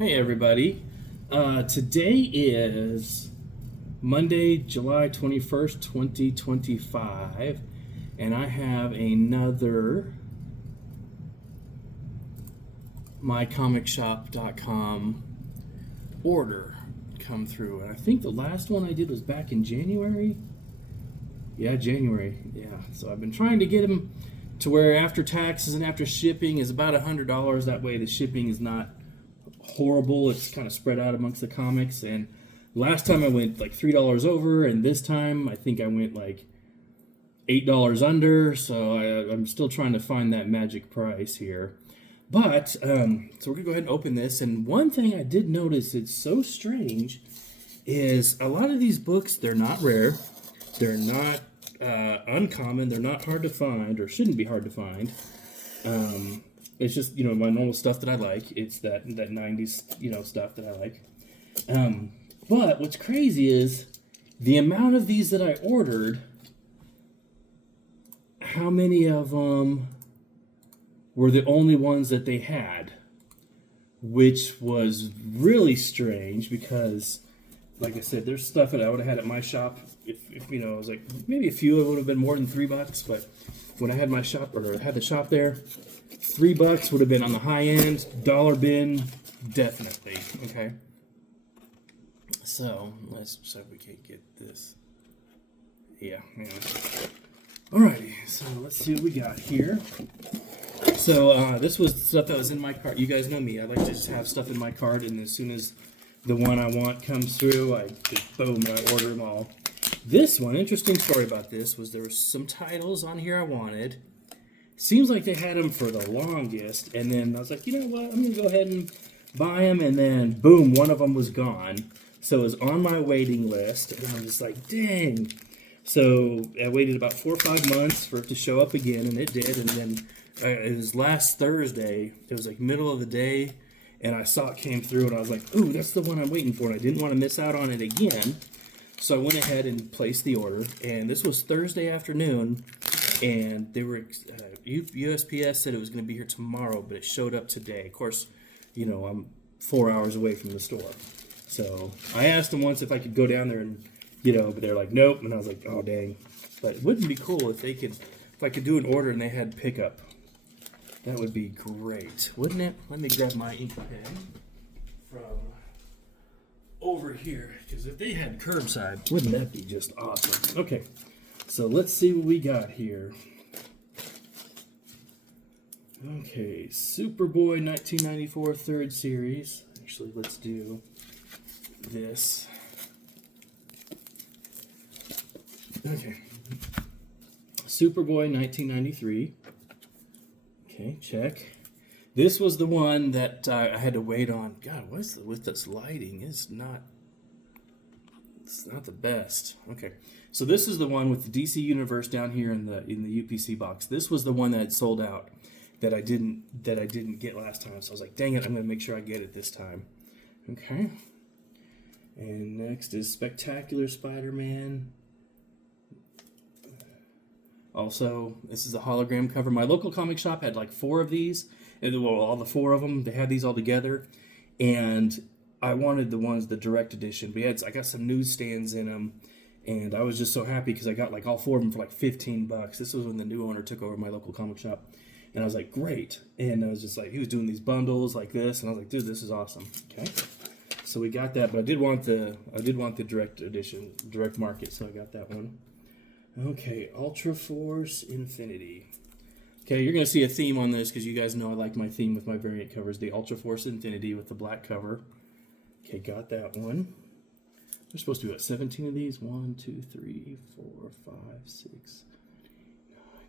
Hey everybody. Today is Monday, July 21st, 2025, and I have another mycomicshop.com order come through. And I think the last one I did was back in January. Yeah, January. Yeah. So I've been trying to get them to where after taxes and after shipping is about $100. That way the shipping is not horrible. It's kind of spread out amongst the comics. And last time I went like $3 over, and this time I think I went like $8 under. So I'm still trying to find that magic price here. But so we're gonna go ahead and open this. And one thing I did notice, it's so strange, is a lot of these books, they're not rare, they're not uncommon, they're not hard to find, or shouldn't be hard to find. It's just, my normal stuff that I like. It's that 90s, stuff that I like. But what's crazy is the amount of these that I ordered, how many of them were the only ones that they had, which was really strange because, like I said, there's stuff that I would have had at my shop. If I was like, maybe a few of it would have been more than $3, but when I had my shop, or had the shop there, $3 would have been on the high end. Dollar bin, definitely. Okay. So let's see if we can get this. Yeah. Alrighty. So let's see what we got here. So this was stuff that was in my cart. You guys know me. I like to just have stuff in my cart, and as soon as the one I want comes through, I just boom, I order them all. This one, interesting story about this, was there were some titles on here I wanted. Seems like they had them for the longest, and then I was like, you know what, I'm going to go ahead and buy them, and then boom, one of them was gone. So it was on my waiting list, and I'm just like, dang. So I waited about 4 or 5 months for it to show up again, and it did, and then it was last Thursday, it was like middle of the day, and I saw it came through, and I was like, ooh, that's the one I'm waiting for, and I didn't want to miss out on it again. So I went ahead and placed the order, and this was Thursday afternoon, and they were USPS said it was going to be here tomorrow, but it showed up today. Of course, I'm 4 hours away from the store. So I asked them once if I could go down there and, but they're like, nope, and I was like, oh, dang. But it wouldn't be cool if I could do an order and they had pickup. That would be great, wouldn't it? Let me grab my ink pen from over here, because if they had curbside, wouldn't that be just awesome? Okay, so let's see what we got here. Okay, Superboy 1994 third series. Actually, let's do this. Okay, Superboy 1993. Okay, check. This was the one that I had to wait on. God, what is with this lighting? It's not the best. Okay, so this is the one with the DC Universe down here in the UPC box. This was the one that had sold out that I didn't get last time. So I was like, dang it, I'm gonna make sure I get it this time. Okay. And next is Spectacular Spider-Man. Also, this is a hologram cover. My local comic shop had like 4 of these. And well, all the 4 of them, they had these all together. And I wanted the direct edition. I got some newsstands in them. And I was just so happy because I got like all 4 of them for like $15. This was when the new owner took over my local comic shop. And I was like, great. And I was just like, he was doing these bundles like this. And I was like, dude, this is awesome. Okay. So we got that. But I did want the direct edition, direct market. So I got that one. Okay, Ultra Force Infinity. Okay, you're going to see a theme on this because you guys know I like my theme with my variant covers. The Ultra Force Infinity with the black cover. Okay, got that one. There's supposed to be, 17 of these? 1, 2, 3, 4, 5, 6, 9,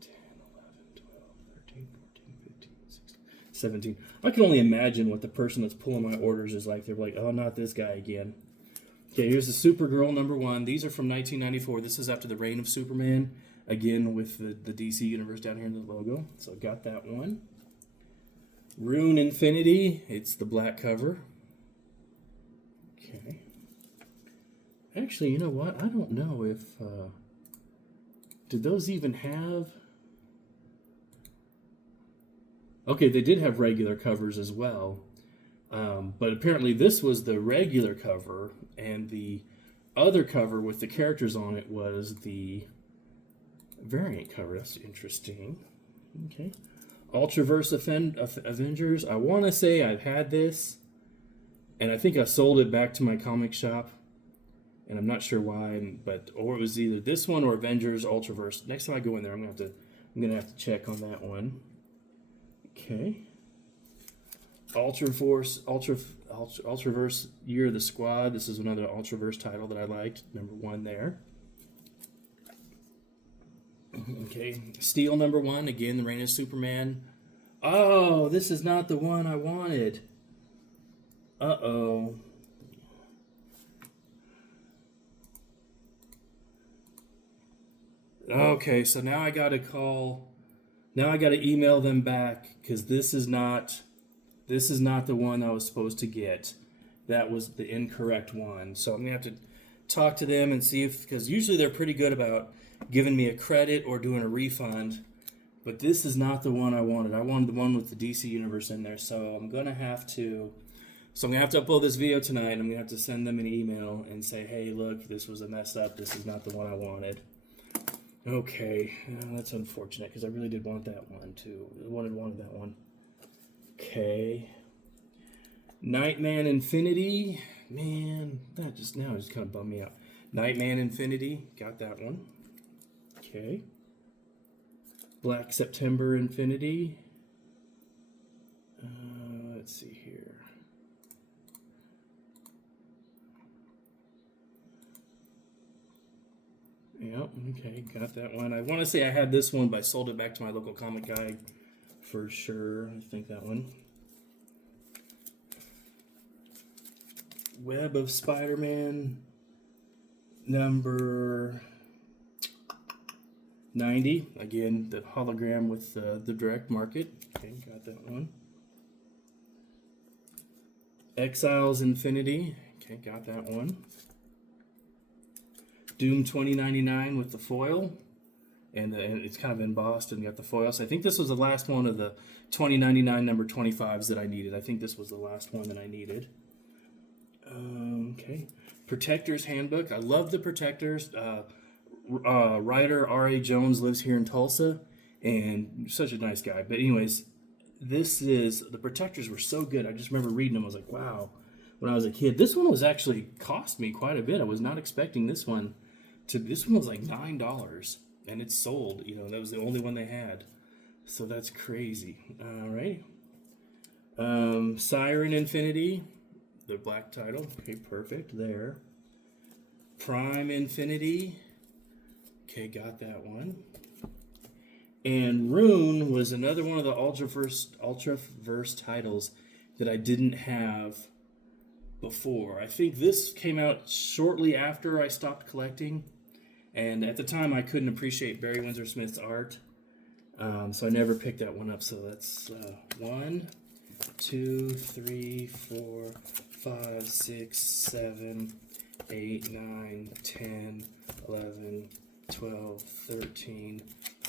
10, 11, 12, 13, 14, 15, 16, 17. I can only imagine what the person that's pulling my orders is like. They're like, oh, not this guy again. Okay, here's the Supergirl #1. These are from 1994. This is after the Reign of Superman. Again, with the DC Universe down here in the logo. So I got that one. Rune Infinity. It's the black cover. Okay. Actually, you know what? I don't know if... did those even have... Okay, they did have regular covers as well. But apparently this was the regular cover, and the other cover with the characters on it was the variant cover. That's interesting. Okay. Ultraverse Avengers. I want to say I've had this, and I think I sold it back to my comic shop, and I'm not sure why, or it was either this one or Avengers Ultraverse. Next time I go in there, I'm gonna have to check on that one. Okay. Ultraverse Year of the Squad. This is another Ultraverse title that I liked. #1 there. Okay. Steel #1. Again, the Reign of Superman. Oh, this is not the one I wanted. Uh-oh. Okay, so now I gotta email them back, because this is not the one I was supposed to get. That was the incorrect one. So I'm gonna have to talk to them and see because usually they're pretty good about giving me a credit or doing a refund. But this is not the one I wanted. I wanted the one with the DC Universe in there. So I'm gonna have to upload this video tonight. I'm gonna have to send them an email and say, hey, look, this was a mess up. This is not the one I wanted. Okay, that's unfortunate because I really did want that one too. I wanted that one. Okay. Nightman Infinity. Man, that just kind of bummed me out. Nightman Infinity. Got that one. Okay. Black September Infinity. Let's see here. Yep, okay, got that one. I want to say I had this one, but I sold it back to my local comic guy for sure. I think that one. Web of Spider-Man #90. Again, the hologram with the direct market. Okay, got that one. Exiles Infinity. Okay, got that one. Doom 2099 with the foil, and it's kind of embossed and got the foil. So I think this was the last one of the 2099 #25s that I needed. I think this was the last one that I needed. Okay, Protector's Handbook. I love the Protectors. Writer R.A. Jones lives here in Tulsa, and such a nice guy. But anyways, the Protectors were so good. I just remember reading them. I was like, wow. When I was a kid, this one was actually cost me quite a bit. I was not expecting this one. This one was like $9, and it's sold. That was the only one they had. So that's crazy. All right. Siren Infinity, the black title. Okay, perfect there. Prime Infinity. Okay, got that one. And Rune was another one of the Ultraverse titles that I didn't have before. I think this came out shortly after I stopped collecting, and at the time I couldn't appreciate Barry Windsor Smith's art, so I never picked that one up. So that's 1, 2, 3, 4, 5, 6, 7, 8, 9, 10, 11, 12, 13,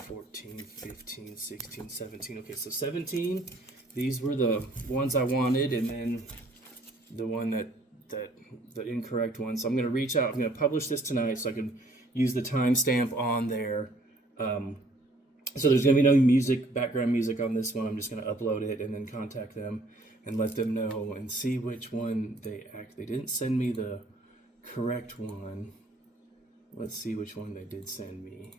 14, 15, 16, 17. Okay, so 17. These were the ones I wanted, and then the one the incorrect one. So I'm going to reach out. I'm going to publish this tonight so I can use the timestamp on there. So there's going to be no background music on this one. I'm just going to upload it and then contact them and let them know and see which one they didn't send me the correct one. Let's see which one they did send me.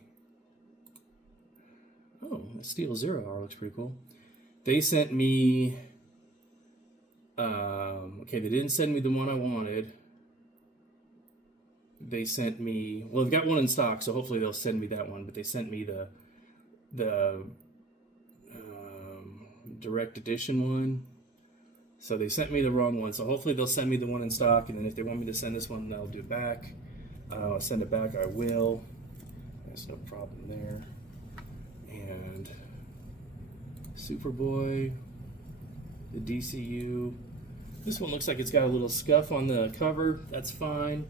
Oh, Steel Zero R looks pretty cool. They sent me. Okay, they didn't send me the one I wanted. They sent me. Well, they've got one in stock, so hopefully they'll send me that one. But they sent me the direct edition one. So they sent me the wrong one. So hopefully they'll send me the one in stock, and then if they want me to send this one, they'll do it back. I'll send it back. I will. There's no problem there. And Superboy, the DCU. This one looks like it's got a little scuff on the cover. That's fine.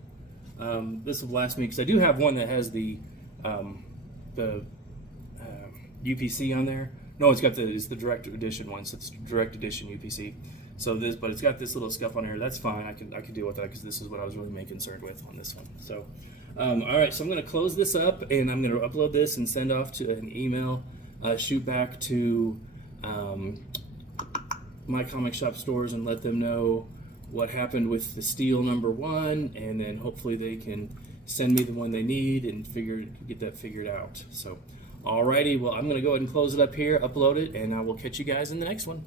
This will last me because I do have one that has the UPC on there. No, it's the direct edition one, so it's direct edition UPC. So this, but it's got this little scuff on here. That's fine. I can deal with that because this is what I was really main concerned with on this one. So, all right. So I'm going to close this up and I'm going to upload this and send off to an email, shoot back to my comic shop stores and let them know what happened with the steel number 1, and then hopefully they can send me the one they need and get that figured out. So, alrighty. Well, I'm going to go ahead and close it up here, upload it, and I will catch you guys in the next one.